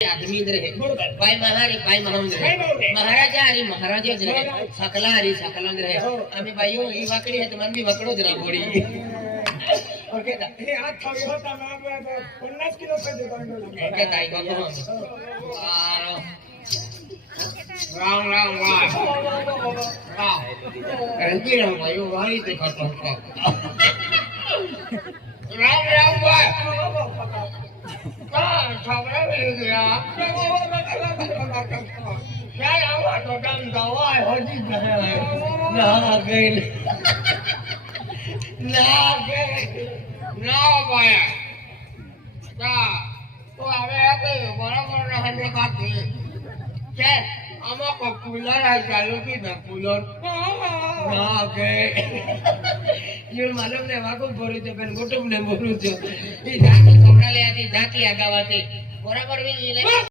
आदमी इधर है भाई महाराज महाराजा हरी महाराजा જ રહે સકલા હરી સકલા જ રહે અમે ભાઈઓ ઈ વાકડી હે તો મન બી વકડો જ રાખોડી ઓકે તા हे हाथ थावी होता मैं 50 किलो से देता हूं ઓકે તાઈ કો રામ રામ વાહ વાહ રંજી રામ ભાઈઓ વાળી તે ખાતો રામ રામ વાહ છોકરા લઈ ગયા ક્યાં આવા તો દમ દવા હોજી ગયે ના ગઈ ના ભાઈ તા તો હવે કે બરાબર રહે ખાતી કે આમાં કો કુલર આ ચાલુ કી ના કુલર ના કે યે માલુમ ને વાકો ભરી તે બેન ગોટમ ને બોલું છું ઈ જાતી છોકરા લે આતી જાતી આગાવાતી બરાબર વી લે